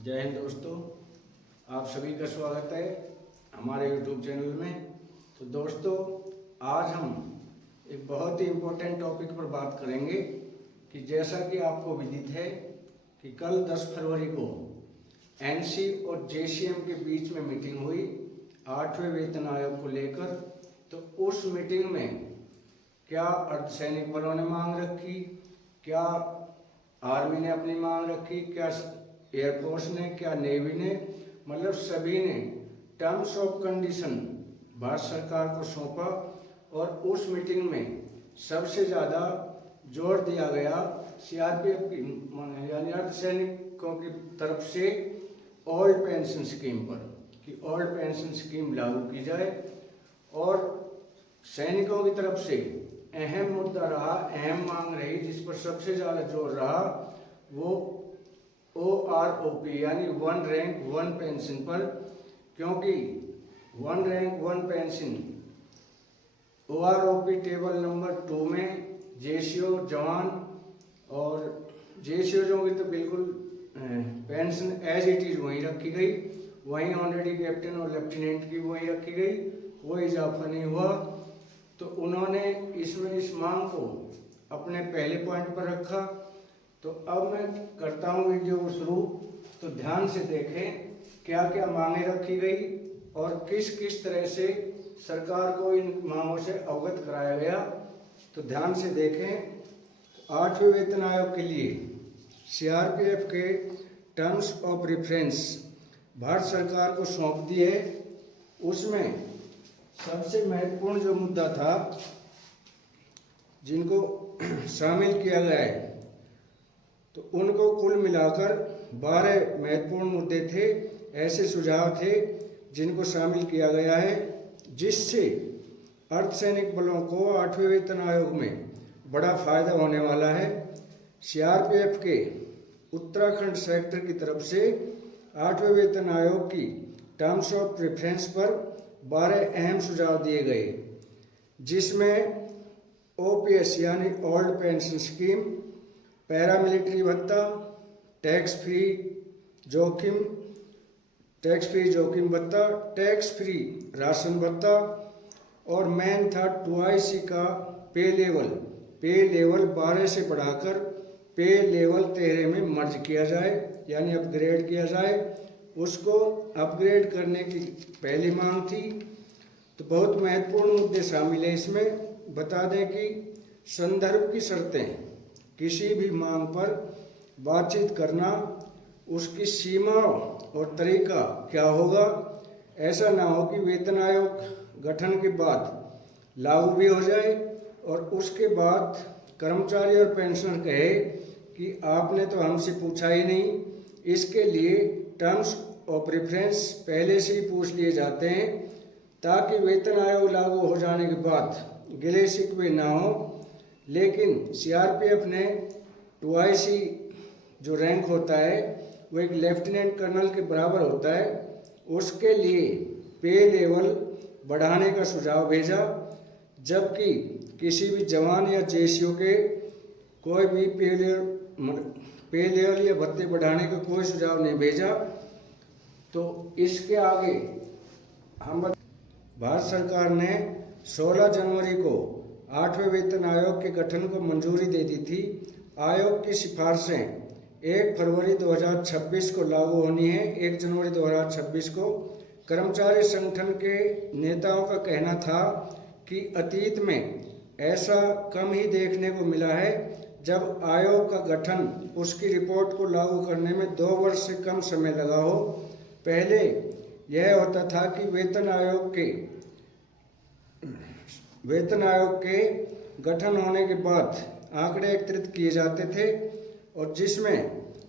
जय हिंद दोस्तों, आप सभी का स्वागत है हमारे YouTube चैनल में। तो दोस्तों, आज हम एक बहुत ही इम्पोर्टेंट टॉपिक पर बात करेंगे कि जैसा कि आपको विदित है कि कल 10 फरवरी को एनसी और जेसीएम के बीच में मीटिंग हुई 8वें वेतन आयोग को लेकर। तो उस मीटिंग में क्या अर्धसैनिक बलों ने मांग रखी, क्या आर्मी ने अपनी मांग रखी, क्या एयरफोर्स ने, क्या नेवी ने, मतलब सभी ने टर्म्स ऑफ कंडीशन भारत सरकार को सौंपा। और उस मीटिंग में सबसे ज़्यादा जोर दिया गया सीआरपीएफ की यानी अर्धसैनिकों की तरफ से ओल्ड पेंशन स्कीम पर कि ओल्ड पेंशन स्कीम लागू की जाए। और सैनिकों की तरफ से अहम मुद्दा रहा, अहम मांग रही, जिस पर सबसे ज़्यादा जोर रहा वो OROP यानी वन रैंक वन पेंशन पर। क्योंकि one rank one pension OROP table number 2 में जेसीओ जवान और जेसीओ की तो बिल्कुल पेंशन एज इट इज़ वहीं रखी गई, वहीं ऑलरेडी कैप्टन और लेफ्टिनेंट की वहीं रखी गई, कोई इजाफा नहीं हुआ। तो उन्होंने इसमें इस मांग को अपने पहले पॉइंट पर रखा। तो अब मैं करता हूँ वीडियो को शुरू। तो ध्यान से देखें क्या क्या मांगे रखी गई और किस किस तरह से सरकार को इन मांगों से अवगत कराया गया। तो ध्यान से देखें। तो 8वें वेतन आयोग के लिए सीआरपीएफ के टर्म्स ऑफ रेफरेंस भारत सरकार को सौंप दिए। उसमें सबसे महत्वपूर्ण जो मुद्दा था जिनको शामिल किया गया है, तो उनको कुल मिलाकर 12 महत्वपूर्ण मुद्दे थे, ऐसे सुझाव थे जिनको शामिल किया गया है, जिससे अर्धसैनिक बलों को 8वें वेतन आयोग में बड़ा फायदा होने वाला है। सीआरपीएफ के उत्तराखंड सेक्टर की तरफ से 8वें वेतन आयोग की टर्म्स ऑफ रेफरेंस पर 12 अहम सुझाव दिए गए, जिसमें OPS यानी ओल्ड पेंशन स्कीम, पैरामिलिट्री भत्ता, टैक्स फ्री जोखिम भत्ता, टैक्स फ्री राशन भत्ता, और मेन था 2IC का पे लेवल 12 से बढ़ाकर पे लेवल 13 में मर्ज किया जाए यानी अपग्रेड किया जाए। उसको अपग्रेड करने की पहली मांग थी। तो बहुत महत्वपूर्ण मुद्दे शामिल है इसमें। बता दें कि संदर्भ की शर्तें, किसी भी मांग पर बातचीत करना, उसकी सीमा और तरीका क्या होगा। ऐसा ना हो कि वेतन आयोग गठन के बाद लागू भी हो जाए और उसके बाद कर्मचारी और पेंशनर कहे कि आपने तो हमसे पूछा ही नहीं। इसके लिए टर्म्स ऑफ रेफरेंस पहले से ही पूछ लिए जाते हैं, ताकि वेतन आयोग लागू हो जाने के बाद गिले शिकवे ना हो। लेकिन सीआरपीएफ ने 2IC जो रैंक होता है वो एक लेफ्टिनेंट कर्नल के बराबर होता है, उसके लिए पे लेवल बढ़ाने का सुझाव भेजा, जबकि किसी भी जवान या जेसीओ के कोई भी पे लेवल या भत्ते बढ़ाने का कोई सुझाव नहीं भेजा। तो इसके आगे भारत सरकार ने 16 जनवरी को 8वें वेतन आयोग के गठन को मंजूरी दे दी थी। आयोग की सिफारिशें 1 फरवरी 2026 को लागू होनी है। 1 जनवरी 2026 को कर्मचारी संगठन के नेताओं का कहना था कि अतीत में ऐसा कम ही देखने को मिला है जब आयोग का गठन उसकी रिपोर्ट को लागू करने में 2 वर्ष से कम समय लगा हो। पहले यह होता था कि वेतन आयोग के गठन होने के बाद आंकड़े एकत्रित किए जाते थे और जिसमें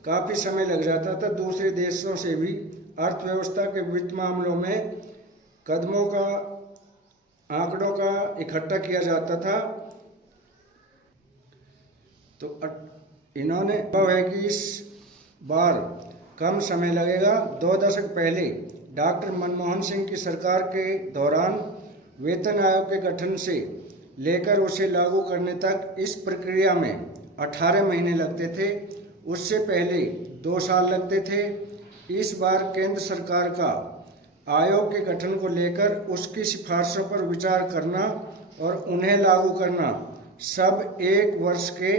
काफ़ी समय लग जाता था। दूसरे देशों से भी अर्थव्यवस्था के वित्त मामलों में कदमों का आंकड़ों का इकट्ठा किया जाता था। तो इन्होंने कहा है कि इस बार कम समय लगेगा। 2 दशक पहले डॉक्टर मनमोहन सिंह की सरकार के दौरान वेतन आयोग के गठन से लेकर उसे लागू करने तक इस प्रक्रिया में 18 महीने लगते थे। उससे पहले 2 साल लगते थे। इस बार केंद्र सरकार का आयोग के गठन को लेकर उसकी सिफारिशों पर विचार करना और उन्हें लागू करना सब 1 वर्ष के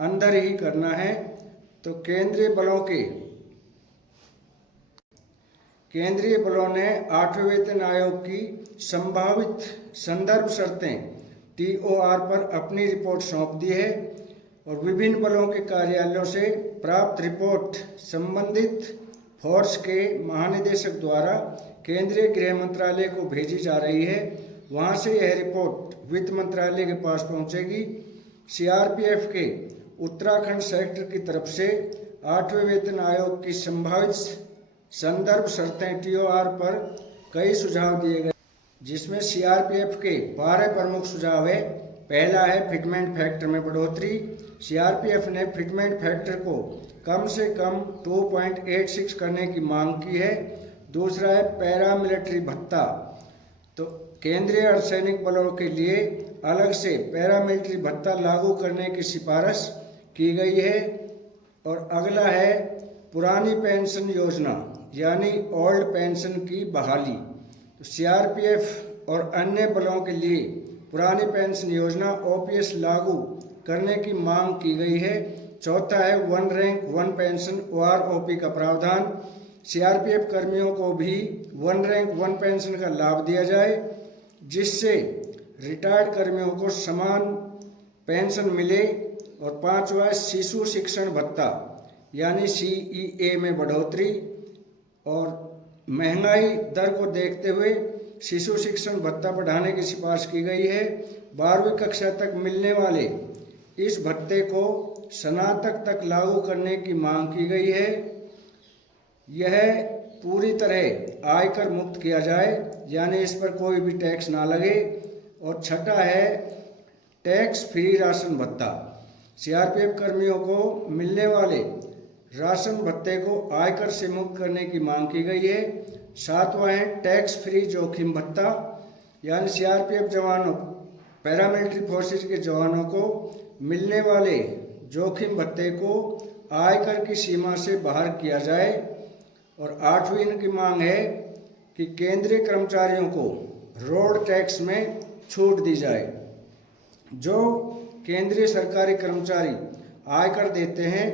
अंदर ही करना है। तो केंद्रीय बलों ने 8वें वेतन आयोग की संभावित संदर्भ शर्तें TOR पर अपनी रिपोर्ट सौंप दी है और विभिन्न बलों के कार्यालयों से प्राप्त रिपोर्ट संबंधित फोर्स के महानिदेशक द्वारा केंद्रीय गृह मंत्रालय को भेजी जा रही है। वहां से यह रिपोर्ट वित्त मंत्रालय के पास पहुंचेगी। CRPF के उत्तराखंड सेक्टर की तरफ से 8वें वेतन आयोग की संभावित संदर्भ शर्तें TOR पर कई सुझाव दिए गए, जिसमें CRPF के 12 प्रमुख सुझाव है। पहला है फिटमेंट फैक्टर में बढ़ोतरी। CRPF ने फिटमेंट फैक्टर को कम से कम 2.86 करने की मांग की है। दूसरा है पैरामिलिट्री भत्ता, तो केंद्रीय अर्धसैनिक बलों के लिए अलग से पैरामिलिट्री भत्ता लागू करने की सिफारिश की गई है। और अगला है पुरानी पेंशन योजना यानी ओल्ड पेंशन की बहाली। तो CRPF और अन्य बलों के लिए पुरानी पेंशन योजना OPS लागू करने की मांग की गई है। चौथा है 1 रैंक 1 पेंशन OROP का प्रावधान। CRPF कर्मियों को भी 1 रैंक 1 पेंशन का लाभ दिया जाए, जिससे रिटायर्ड कर्मियों को समान पेंशन मिले। और पांचवा है शिशु शिक्षण भत्ता यानी CEA में बढ़ोतरी। और महंगाई दर को देखते हुए शिशु शिक्षण भत्ता बढ़ाने की सिफारिश की गई है। 12वीं कक्षा तक मिलने वाले इस भत्ते को स्नातक तक लागू करने की मांग की गई है। यह पूरी तरह आयकर मुक्त किया जाए, यानी इस पर कोई भी टैक्स ना लगे। और छठा है टैक्स फ्री राशन भत्ता। CRPF कर्मियों को मिलने वाले राशन भत्ते को आयकर से मुक्त करने की मांग की गई है। सातवां है टैक्स फ्री जोखिम भत्ता, यानी CRPF जवानों, पैरामिलिट्री फोर्सेज के जवानों को मिलने वाले जोखिम भत्ते को आयकर की सीमा से बाहर किया जाए। और आठवीं इनकी मांग है कि केंद्रीय कर्मचारियों को रोड टैक्स में छूट दी जाए। जो केंद्रीय सरकारी कर्मचारी आयकर देते हैं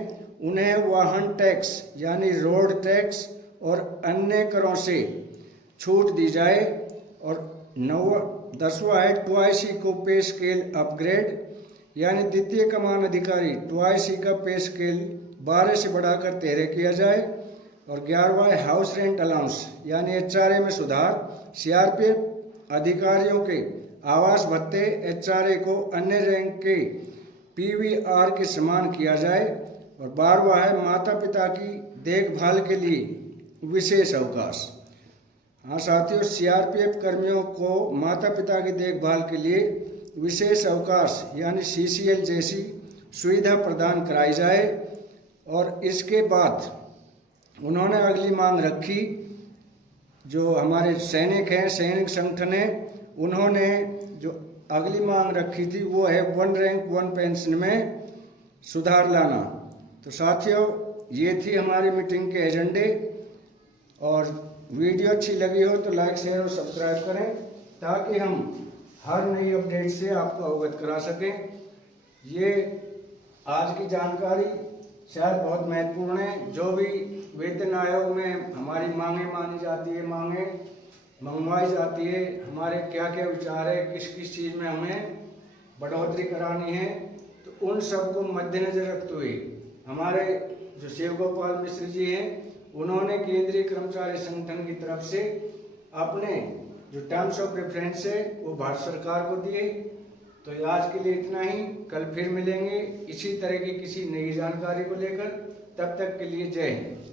उन्हें वाहन टैक्स यानी रोड टैक्स और अन्य करों से छूट दी जाए। और 10वां है 2IC को पे स्केल अपग्रेड, यानी द्वितीय कमान अधिकारी 2IC का पे स्केल 12 से बढ़ाकर 13 किया जाए। और 11वां है हाउस रेंट अलाउंस यानी HRA में सुधार। CRPF अधिकारियों के आवास भत्ते HRA को अन्य रैंक के PVR के समान किया जाए। और 12वां है माता पिता की देखभाल के लिए विशेष अवकाश। हाँ साथियों, CRPF कर्मियों को माता पिता की देखभाल के लिए विशेष अवकाश यानी CCL जैसी सुविधा प्रदान कराई जाए। और इसके बाद उन्होंने अगली मांग रखी, जो हमारे सैनिक हैं, सैनिक संगठन है, उन्होंने जो अगली मांग रखी थी वो है 1 रैंक 1 पेंशन में सुधार लाना। तो साथियों, ये थी हमारी मीटिंग के एजेंडे। और वीडियो अच्छी लगी हो तो लाइक शेयर और सब्सक्राइब करें, ताकि हम हर नई अपडेट से आपको अवगत करा सकें। ये आज की जानकारी शायद बहुत महत्वपूर्ण है। जो भी वेतन आयोग में हमारी मांगें मानी जाती है, मांगें मंगवाई जाती है, हमारे क्या क्या विचार है, किस किस चीज़ में हमें बढ़ोतरी करानी है, तो उन सब को मद्देनजर रखते हुए हमारे जो शिव गोपाल मिश्र जी हैं, उन्होंने केंद्रीय कर्मचारी संगठन की तरफ से अपने जो टर्म्स ऑफ रेफरेंस है वो भारत सरकार को दिए। तो आज के लिए इतना ही। कल फिर मिलेंगे इसी तरह की किसी नई जानकारी को लेकर। तब तक के लिए जय हिंद।